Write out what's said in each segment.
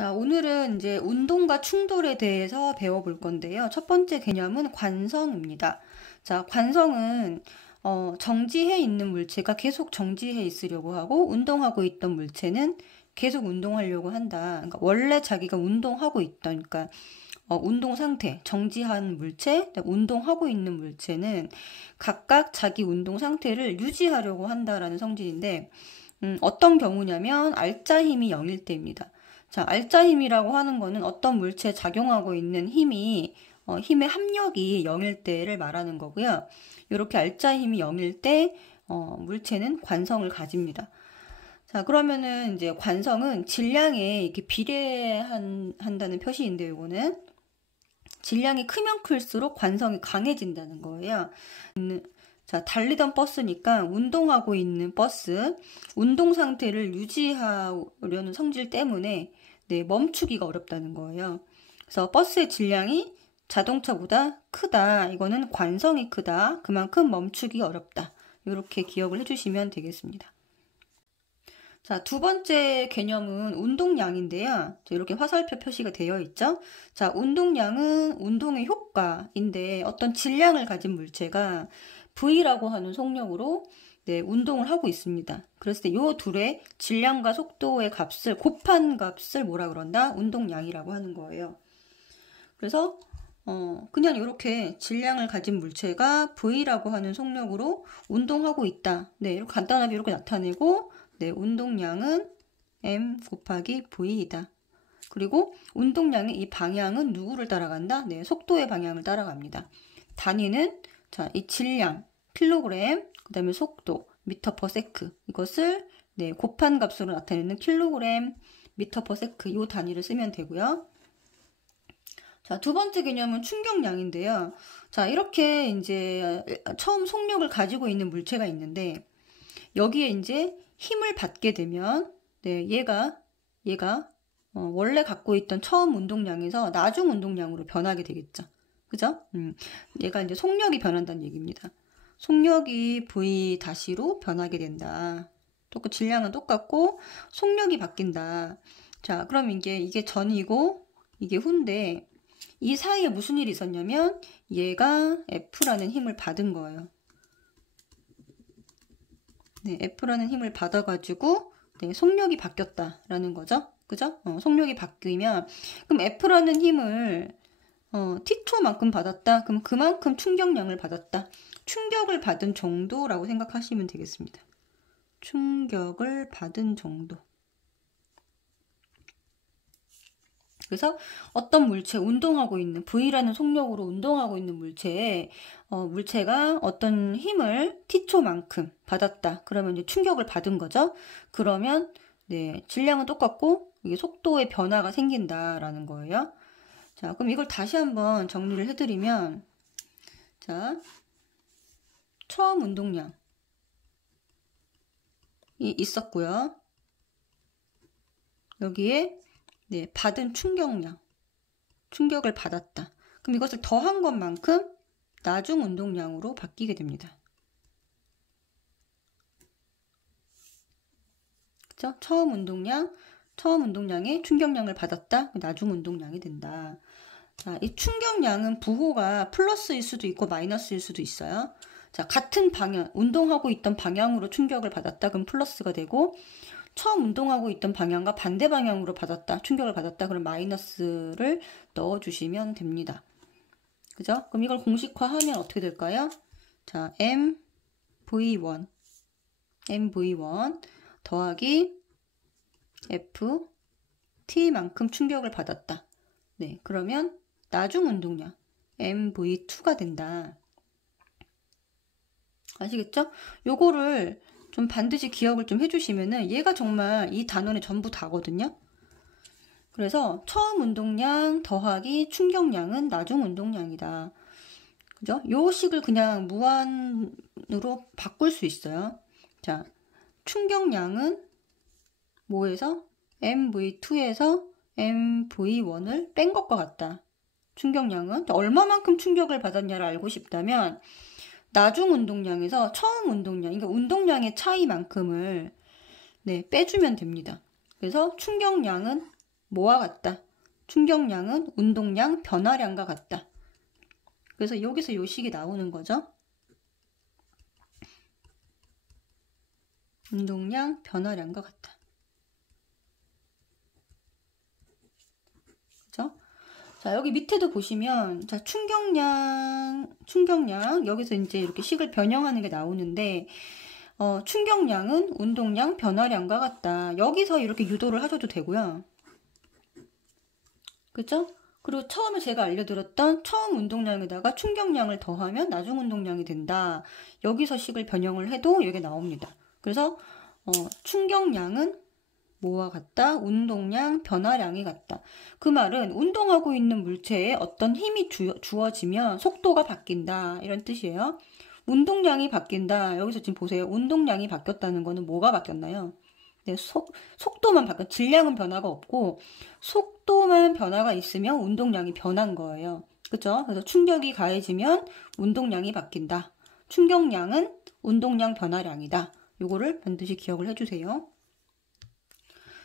자, 오늘은 이제 운동과 충돌에 대해서 배워볼 건데요. 첫 번째 개념은 관성입니다. 자, 관성은 정지해 있는 물체가 계속 정지해 있으려고 하고 운동하고 있던 물체는 계속 운동하려고 한다. 그러니까 원래 자기가 운동하고 있다. 그러니까 운동 상태, 정지한 물체, 운동하고 있는 물체는 각각 자기 운동 상태를 유지하려고 한다라는 성질인데 어떤 경우냐면 알짜 힘이 0일 때입니다. 자, 알짜 힘이라고 하는 거는 어떤 물체에 작용하고 있는 힘이 힘의 합력이 0일 때를 말하는 거고요. 이렇게 알짜 힘이 0일 때 물체는 관성을 가집니다. 자, 그러면은 이제 관성은 질량에 이렇게 비례한다는 표시인데요, 이거는. 질량이 크면 클수록 관성이 강해진다는 거예요. 자, 달리던 버스니까 운동하고 있는 버스, 운동 상태를 유지하려는 성질 때문에 멈추기가 어렵다는 거예요. 그래서 버스의 질량이 자동차보다 크다. 이거는 관성이 크다. 그만큼 멈추기 어렵다. 이렇게 기억을 해주시면 되겠습니다. 자, 두 번째 개념은 운동량인데요. 이렇게 화살표 표시가 되어 있죠. 자, 운동량은 운동의 효과인데 어떤 질량을 가진 물체가 V라고 하는 속력으로 운동을 하고 있습니다. 그랬을 때 이 둘의 질량과 속도의 값을 곱한 값을 뭐라 그런다? 운동량이라고 하는 거예요. 그래서 그냥 이렇게 질량을 가진 물체가 V라고 하는 속력으로 운동하고 있다. 이렇게 간단하게 이렇게 나타내고 운동량은 M 곱하기 V이다. 그리고 운동량의 이 방향은 누구를 따라간다? 속도의 방향을 따라갑니다. 단위는 자, 이 질량, 킬로그램, 그 다음에 속도, 미터 퍼 세크 이것을 곱한 값으로 나타내는 킬로그램, 미터 퍼 세크 이 단위를 쓰면 되고요. 자, 두 번째 개념은 충격량인데요. 자, 이렇게 이제 처음 속력을 가지고 있는 물체가 있는데 여기에 이제 힘을 받게 되면 얘가 원래 갖고 있던 처음 운동량에서 나중 운동량으로 변하게 되겠죠. 그죠? 얘가 이제 속력이 변한다는 얘기입니다. 속력이 V-로 변하게 된다. 또 질량은 똑같고 속력이 바뀐다. 자, 그럼 이게 전이고 이게 후인데 이 사이에 무슨 일이 있었냐면 얘가 F라는 힘을 받은 거예요. F라는 힘을 받아가지고 속력이 바뀌었다라는 거죠. 그죠? 속력이 바뀌면 그럼 F라는 힘을 T2만큼 받았다. 그럼 그만큼 충격량을 받았다. 충격을 받은 정도라고 생각하시면 되겠습니다. 충격을 받은 정도. 그래서 어떤 물체, 운동하고 있는 V라는 속력으로 운동하고 있는 물체가 어떤 힘을 T초만큼 받았다. 그러면 이제 충격을 받은 거죠. 그러면 질량은 똑같고 이게 속도의 변화가 생긴다라는 거예요. 자, 그럼 이걸 다시 한번 정리를 해드리면, 자, 처음 운동량이 있었고요. 여기에 받은 충격량, 충격을 받았다. 그럼 이것을 더한 것만큼 나중 운동량으로 바뀌게 됩니다. 그죠? 처음 운동량에 충격량을 받았다. 나중 운동량이 된다. 자, 이 충격량은 부호가 플러스일 수도 있고 마이너스일 수도 있어요. 자, 같은 방향, 운동하고 있던 방향으로 충격을 받았다. 그럼 플러스가 되고 처음 운동하고 있던 방향과 반대 방향으로 충격을 받았다. 그럼 마이너스를 넣어주시면 됩니다. 그죠? 그럼 이걸 공식화하면 어떻게 될까요? 자, MV1 더하기 F T만큼 충격을 받았다. 그러면 나중 운동량 MV2가 된다. 아시겠죠? 요거를 좀 반드시 기억을 좀 해주시면은 얘가 정말 이 단원의 전부 다거든요. 그래서 처음 운동량 더하기 충격량은 나중 운동량이다. 그죠? 요 식을 그냥 무한으로 바꿀 수 있어요. 자, 충격량은 뭐에서? MV2에서 MV1을 뺀 것과 같다. 충격량은 얼마만큼 충격을 받았냐를 알고 싶다면 나중 운동량에서 처음 운동량, 그러니까 운동량의 차이만큼을 빼주면 됩니다. 그래서 충격량은 뭐와 같다? 충격량은 운동량 변화량과 같다. 그래서 여기서 요 식이 나오는 거죠. 운동량 변화량과 같다. 그죠? 자, 여기 밑에도 보시면, 자, 충격량, 여기서 이제 이렇게 식을 변형하는 게 나오는데, 충격량은 운동량 변화량과 같다. 여기서 이렇게 유도를 하셔도 되고요. 그죠? 그리고 처음에 제가 알려드렸던 처음 운동량에다가 충격량을 더하면 나중 운동량이 된다. 여기서 식을 변형을 해도 이게 나옵니다. 그래서 충격량은 뭐와 같다? 운동량, 변화량이 같다. 그 말은 운동하고 있는 물체에 어떤 힘이 주어지면 속도가 바뀐다. 이런 뜻이에요. 운동량이 바뀐다. 여기서 지금 보세요. 운동량이 바뀌었다는 거는 뭐가 바뀌었나요? 네, 속도만 바뀌었, 질량은 변화가 없고 속도만 변화가 있으면 운동량이 변한 거예요. 그죠? 그래서 충격이 가해지면 운동량이 바뀐다. 충격량은 운동량 변화량이다. 요거를 반드시 기억을 해주세요.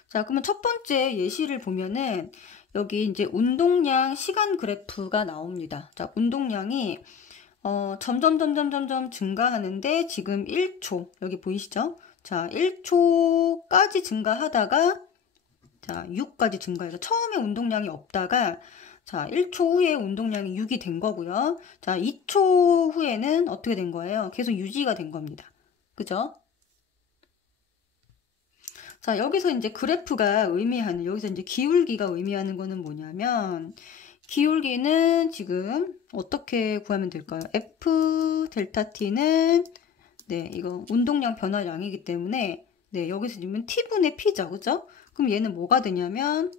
자, 그러면 첫 번째 예시를 보면은 여기 이제 운동량 시간 그래프가 나옵니다. 자, 운동량이 점점 증가하는데 지금 1초 여기 보이시죠? 자, 1초까지 증가하다가 자, 6까지 증가해서 처음에 운동량이 없다가 자, 1초 후에 운동량이 6이 된 거고요. 자, 2초 후에는 어떻게 된 거예요? 계속 유지가 된 겁니다. 그죠? 자, 여기서 이제 그래프가 의미하는, 여기서 이제 기울기가 의미하는 거는 뭐냐면, 기울기는 지금 어떻게 구하면 될까요? F 델타 T는, 네, 이거 운동량 변화량이기 때문에, 네, 여기서 지금 T분의 P죠. 그죠? 그럼 얘는 뭐가 되냐면,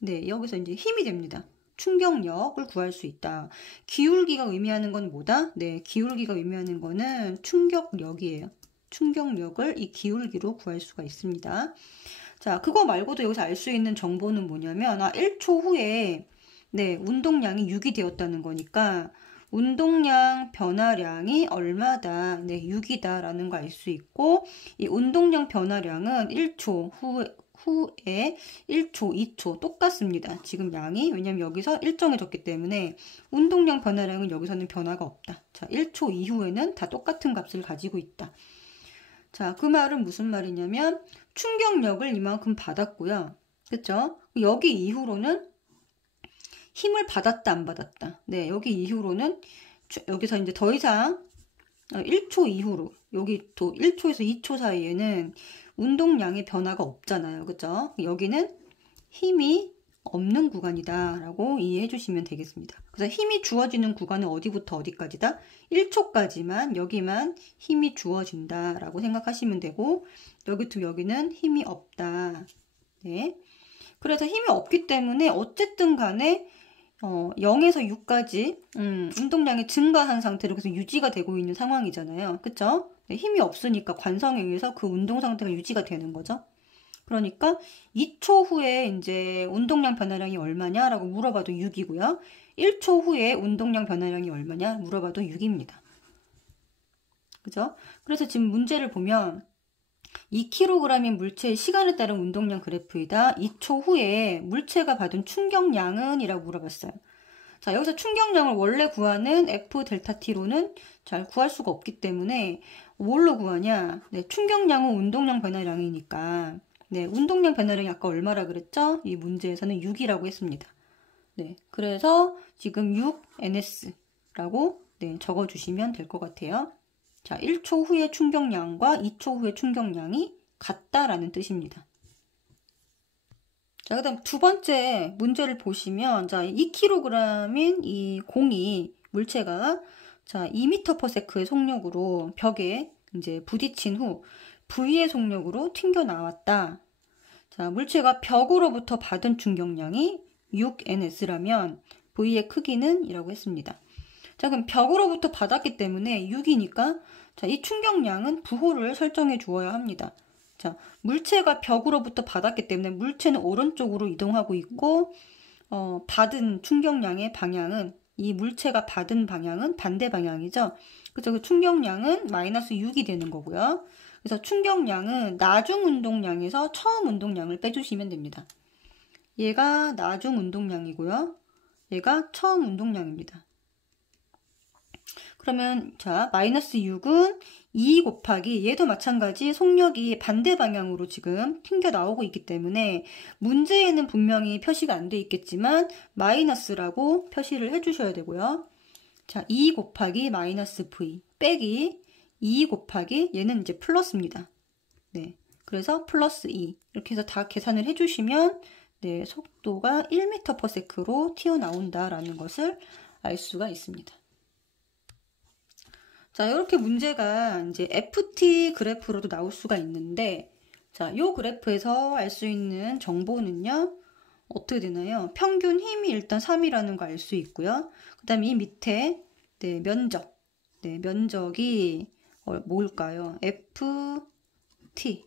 네, 여기서 이제 힘이 됩니다. 충격력을 구할 수 있다. 기울기가 의미하는 건 뭐다? 네, 기울기가 의미하는 거는 충격력이에요. 충격력을 이 기울기로 구할 수가 있습니다. 자, 그거 말고도 여기서 알 수 있는 정보는 뭐냐면 1초 후에 네, 운동량이 6이 되었다는 거니까 운동량 변화량이 얼마다? 네, 6이다 라는 거 알 수 있고 이 운동량 변화량은 1초 후에 1초, 2초 똑같습니다. 지금 양이 왜냐면 여기서 일정해졌기 때문에 운동량 변화량은 여기서는 변화가 없다. 자, 1초 이후에는 다 똑같은 값을 가지고 있다. 자, 그 말은 무슨 말이냐면 충격력을 이만큼 받았고요. 그쵸? 여기 이후로는 힘을 받았다 안 받았다. 네, 여기 이후로는 여기서 이제 더 이상 1초 이후로 여기 또 1초에서 2초 사이에는 운동량의 변화가 없잖아요. 그죠? 여기는 힘이 없는 구간이다 라고 이해해 주시면 되겠습니다. 그래서 힘이 주어지는 구간은 어디부터 어디까지다? 1초까지만 여기만 힘이 주어진다 라고 생각하시면 되고 여기는 힘이 없다. 네. 그래서 힘이 없기 때문에 어쨌든 간에 0에서 6까지 운동량이 증가한 상태로 계속 유지가 되고 있는 상황이잖아요. 그쵸? 네, 힘이 없으니까 관성에 의해서 그 운동 상태가 유지가 되는 거죠. 그러니까 2초 후에 이제 운동량 변화량이 얼마냐라고 물어봐도 6이고요. 1초 후에 운동량 변화량이 얼마냐 물어봐도 6입니다. 그죠? 그래서 지금 문제를 보면 2kg인 물체의 시간에 따른 운동량 그래프이다. 2초 후에 물체가 받은 충격량은? 이라고 물어봤어요. 자, 여기서 충격량을 원래 구하는 F 델타 T로는 잘 구할 수가 없기 때문에 뭘로 구하냐? 네, 충격량은 운동량 변화량이니까 네, 운동량 변화량이 아까 얼마라 그랬죠? 이 문제에서는 6이라고 했습니다. 네, 그래서 지금 6ns라고 네, 적어주시면 될 것 같아요. 자, 1초 후의 충격량과 2초 후의 충격량이 같다라는 뜻입니다. 자, 그 다음 두 번째 문제를 보시면, 자, 2kg인 이 공이, 물체가, 자, 2m/s의 속력으로 벽에 이제 부딪힌 후, V의 속력으로 튕겨 나왔다. 자, 물체가 벽으로부터 받은 충격량이 6ns라면, V의 크기는? 이라고 했습니다. 자, 그럼 벽으로부터 받았기 때문에 6이니까, 자, 이 충격량은 부호를 설정해 주어야 합니다. 자, 물체가 벽으로부터 받았기 때문에 물체는 오른쪽으로 이동하고 있고 받은 충격량의 방향은 이 물체가 받은 방향은 반대 방향이죠. 그래서 그 충격량은 마이너스 6이 되는 거고요. 그래서 충격량은 나중 운동량에서 처음 운동량을 빼주시면 됩니다. 얘가 나중 운동량이고요. 얘가 처음 운동량입니다. 그러면 자, 마이너스 6은 2 곱하기 얘도 마찬가지 속력이 반대 방향으로 지금 튕겨 나오고 있기 때문에 문제에는 분명히 표시가 안 돼 있겠지만 마이너스라고 표시를 해주셔야 되고요. 자, 2 곱하기 마이너스 v 빼기 2 곱하기 얘는 이제 플러스입니다. 네, 그래서 플러스 2 이렇게 해서 다 계산을 해주시면 네, 속도가 1m/s로 튀어나온다라는 것을 알 수가 있습니다. 자, 이렇게 문제가 이제 FT 그래프로도 나올 수가 있는데, 자, 이 그래프에서 알 수 있는 정보는요, 어떻게 되나요? 평균 힘이 일단 3이라는 거 알 수 있고요. 그 다음에 이 밑에, 네, 면적. 네, 면적이 뭘까요? FT.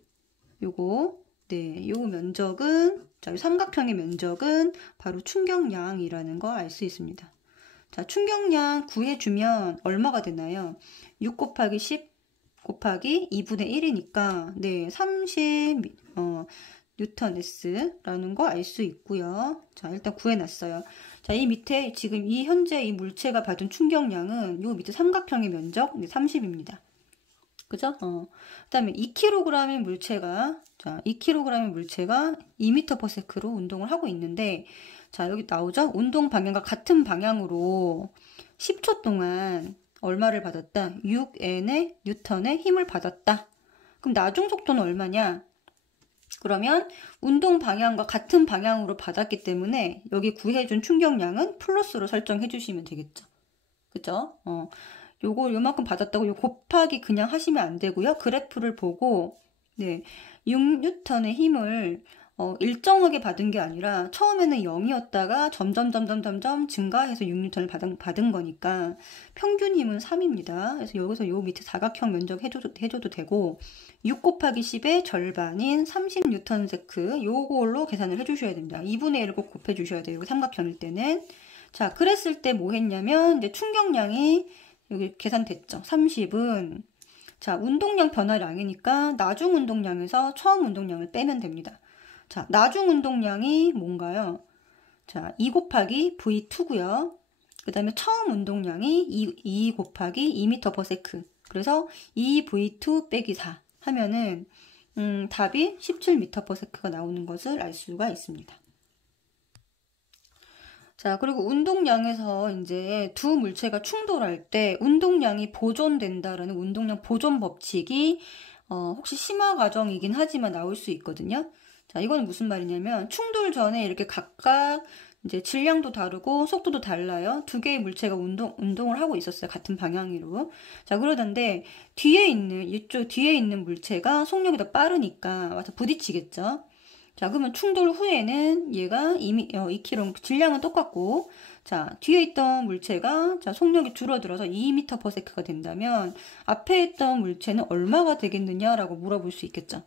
요거, 네, 요 면적은, 자, 이 삼각형의 면적은 바로 충격량이라는 거 알 수 있습니다. 자, 충격량 구해주면 얼마가 되나요? 6 곱하기 10 곱하기 2분의 1이니까 네, 30 뉴턴 S라는 거 알 수 있고요. 자, 일단 구해놨어요. 자, 이 밑에 지금 이 현재 이 물체가 받은 충격량은 요 밑에 삼각형의 면적 30입니다. 그죠? 그 다음에 2kg의 물체가, 자, 2kg의 물체가 2m/s로 운동을 하고 있는데, 자, 여기 나오죠? 운동 방향과 같은 방향으로 10초 동안 얼마를 받았다? 6N의 뉴턴의 힘을 받았다. 그럼 나중 속도는 얼마냐? 그러면 운동 방향과 같은 방향으로 받았기 때문에 여기 구해준 충격량은 플러스로 설정해 주시면 되겠죠. 그죠? 요거 요만큼 받았다고 요 곱하기 그냥 하시면 안 되고요. 그래프를 보고 네, 6뉴턴의 힘을 일정하게 받은 게 아니라 처음에는 0이었다가 점점 증가해서 6뉴턴을 받은 거니까 평균 힘은 3입니다. 그래서 여기서 요 밑에 사각형 면적 해줘도 되고 6 곱하기 10의 절반인 30뉴턴세크 요걸로 계산을 해주셔야 됩니다. 2분의 1을 꼭 곱해 주셔야 돼요. 삼각형일 때는. 자, 그랬을 때 뭐 했냐면 이제 충격량이 여기 계산됐죠. 30은 자, 운동량 변화량이니까 나중 운동량에서 처음 운동량을 빼면 됩니다. 자, 나중 운동량이 뭔가요? 자, 2 곱하기 V2고요. 그 다음에 처음 운동량이 2 곱하기 2m/s. 그래서 2V2 빼기 4 하면은 답이 17m/s가 나오는 것을 알 수가 있습니다. 자, 그리고 운동량에서 이제 두 물체가 충돌할 때 운동량이 보존된다라는 운동량 보존 법칙이 혹시 심화 과정이긴 하지만 나올 수 있거든요. 자, 이거는 무슨 말이냐면 충돌 전에 이렇게 각각 이제 질량도 다르고 속도도 달라요. 두 개의 물체가 운동을 하고 있었어요. 같은 방향으로. 자, 그러던데 이쪽 뒤에 있는 물체가 속력이 더 빠르니까 와서 부딪히겠죠. 자, 그러면 충돌 후에는 얘가 2kg, 질량은 똑같고, 자, 뒤에 있던 물체가, 자, 속력이 줄어들어서 2m/s가 된다면, 앞에 있던 물체는 얼마가 되겠느냐라고 물어볼 수 있겠죠.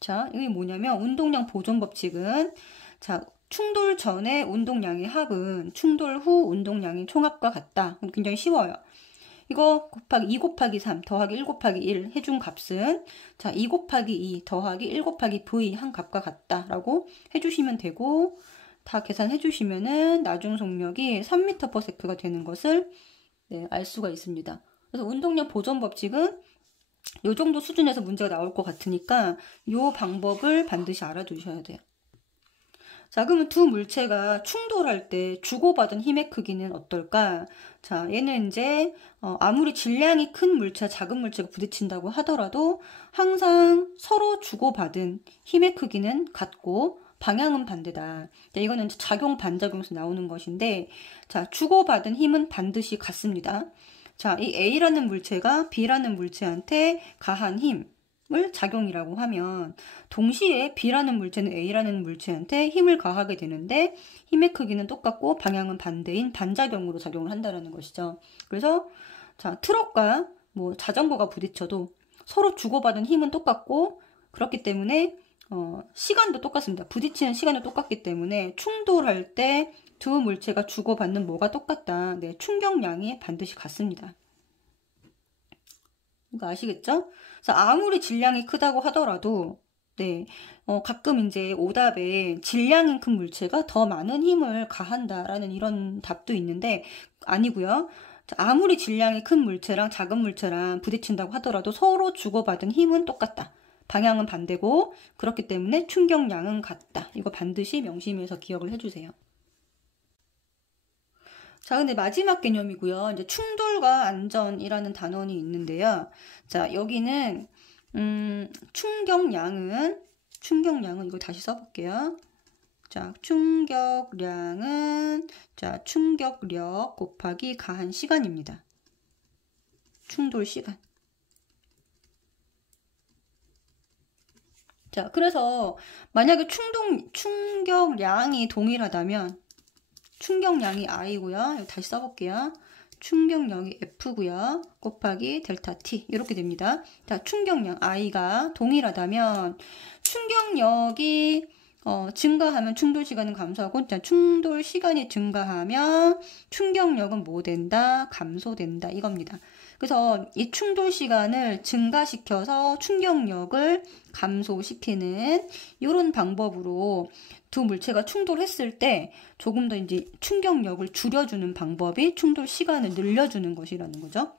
자, 이게 뭐냐면, 운동량 보존 법칙은, 자, 충돌 전의 운동량의 합은 충돌 후 운동량의 총합과 같다. 굉장히 쉬워요. 이거 2 곱하기 3 더하기 1 곱하기 1 해준 값은 자, 2 곱하기 2 더하기 1 곱하기 v 한 값과 같다라고 해주시면 되고 다 계산해 주시면은 나중 속력이 3m/s가 되는 것을 네, 알 수가 있습니다. 그래서 운동량 보존 법칙은 이 정도 수준에서 문제가 나올 것 같으니까 이 방법을 반드시 알아두셔야 돼요. 자, 그러면 두 물체가 충돌할 때 주고받은 힘의 크기는 어떨까? 자, 얘는 이제 아무리 질량이 큰 물체와 작은 물체가 부딪힌다고 하더라도 항상 서로 주고받은 힘의 크기는 같고 방향은 반대다. 자, 이거는 작용 반작용에서 나오는 것인데 자, 주고받은 힘은 반드시 같습니다. 자, 이 A라는 물체가 B라는 물체한테 가한 힘 을 작용이라고 하면 동시에 B라는 물체는 A라는 물체한테 힘을 가하게 되는데 힘의 크기는 똑같고 방향은 반대인 반작용으로 작용을 한다는 것이죠. 그래서 자, 트럭과 뭐 자전거가 부딪혀도 서로 주고받은 힘은 똑같고 그렇기 때문에 시간도 똑같습니다. 부딪히는 시간도 똑같기 때문에 충돌할 때 두 물체가 주고받는 뭐가 똑같다. 네, 충격량이 반드시 같습니다. 이거 아시겠죠? 그래서 아무리 질량이 크다고 하더라도 네, 가끔 이제 오답에 질량이 큰 물체가 더 많은 힘을 가한다라는 이런 답도 있는데 아니고요. 아무리 질량이 큰 물체랑 작은 물체랑 부딪힌다고 하더라도 서로 주고받은 힘은 똑같다. 방향은 반대고 그렇기 때문에 충격량은 같다. 이거 반드시 명심해서 기억을 해주세요. 자, 근데 마지막 개념이고요. 이제 충돌과 안전이라는 단원이 있는데요. 자, 여기는 충격량은 이거 다시 써볼게요. 자, 충격량은 자, 충격력 곱하기 가한 시간입니다. 충돌 시간. 자, 그래서 만약에 충격량이 동일하다면 충격량이 I고요. 여기 다시 써볼게요. 충격력이 F고요. 곱하기 델타 T 이렇게 됩니다. 자, 충격량 I가 동일하다면 충격력이 증가하면 충돌 시간은 감소하고 자, 충돌 시간이 증가하면 충격력은 뭐 된다? 감소된다 이겁니다. 그래서 이 충돌 시간을 증가시켜서 충격력을 감소시키는 이런 방법으로 두 물체가 충돌했을 때 조금 더 이제 충격력을 줄여주는 방법이 충돌 시간을 늘려주는 것이라는 거죠.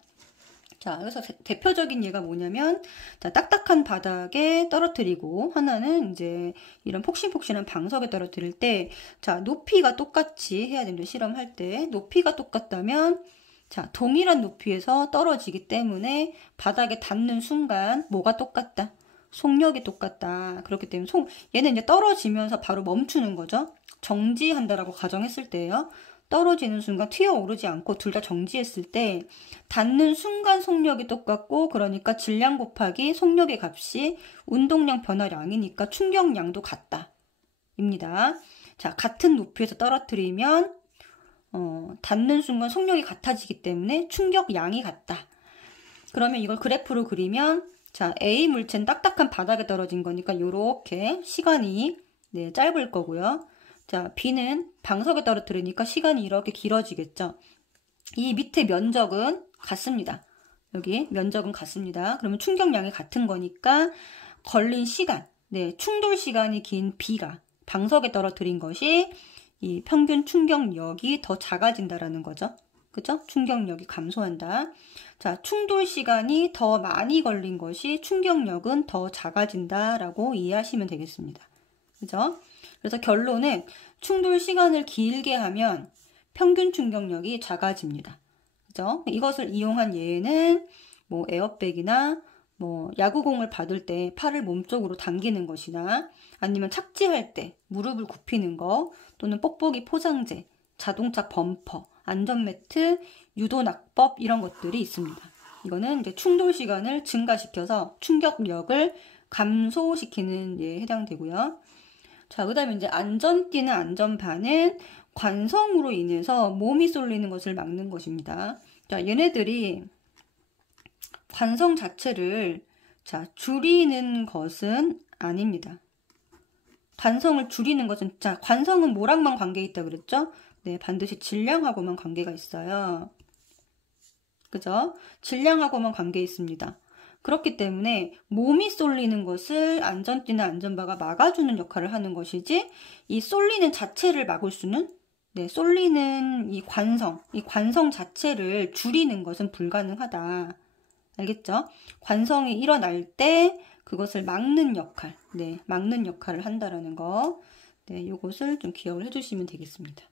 자, 그래서 대표적인 예가 뭐냐면, 자, 딱딱한 바닥에 떨어뜨리고, 하나는 이제 이런 폭신폭신한 방석에 떨어뜨릴 때, 자, 높이가 똑같이 해야 됩니다. 실험할 때. 높이가 똑같다면, 자, 동일한 높이에서 떨어지기 때문에 바닥에 닿는 순간 뭐가 똑같다? 속력이 똑같다. 그렇기 때문에 얘는 이제 떨어지면서 바로 멈추는 거죠. 정지한다라고 가정했을 때요. 떨어지는 순간 튀어오르지 않고 둘 다 정지했을 때 닿는 순간 속력이 똑같고 그러니까 질량 곱하기 속력의 값이 운동량 변화량이니까 충격량도 같다. 입니다. 자, 같은 높이에서 떨어뜨리면 닿는 순간 속력이 같아지기 때문에 충격량이 같다. 그러면 이걸 그래프로 그리면 자, A 물체는 딱딱한 바닥에 떨어진 거니까 이렇게 시간이 네, 짧을 거고요. 자, B는 방석에 떨어뜨리니까 시간이 이렇게 길어지겠죠. 이 밑에 면적은 같습니다. 여기 면적은 같습니다. 그러면 충격량이 같은 거니까 걸린 시간, 네, 충돌 시간이 긴 B가 방석에 떨어뜨린 것이 이 평균 충격력이 더 작아진다라는 거죠. 그죠? 충격력이 감소한다. 자, 충돌 시간이 더 많이 걸린 것이 충격력은 더 작아진다라고 이해하시면 되겠습니다. 그죠? 그래서 결론은 충돌 시간을 길게 하면 평균 충격력이 작아집니다. 그죠? 이것을 이용한 예는 뭐 에어백이나 뭐 야구공을 받을 때 팔을 몸쪽으로 당기는 것이나 아니면 착지할 때 무릎을 굽히는 거 또는 뽁뽁이 포장재, 자동차 범퍼, 안전매트, 유도낙법 이런 것들이 있습니다. 이거는 이제 충돌 시간을 증가시켜서 충격력을 감소시키는 예에 해당되고요. 자, 그 다음에 이제 안전띠나 안전바는 관성으로 인해서 몸이 쏠리는 것을 막는 것입니다. 자, 얘네들이 관성 자체를 자, 줄이는 것은 아닙니다. 관성을 줄이는 것은 자, 관성은 뭐랑만 관계 있다 그랬죠? 네, 반드시 질량하고만 관계가 있어요. 그죠? 질량하고만 관계 있습니다. 그렇기 때문에 몸이 쏠리는 것을 안전띠나 안전바가 막아주는 역할을 하는 것이지 이 쏠리는 자체를 막을 수는 네, 쏠리는 이 관성 자체를 줄이는 것은 불가능하다. 알겠죠? 관성이 일어날 때 그것을 막는 역할, 네, 막는 역할을 한다라는 거, 네, 요것을 좀 기억을 해주시면 되겠습니다.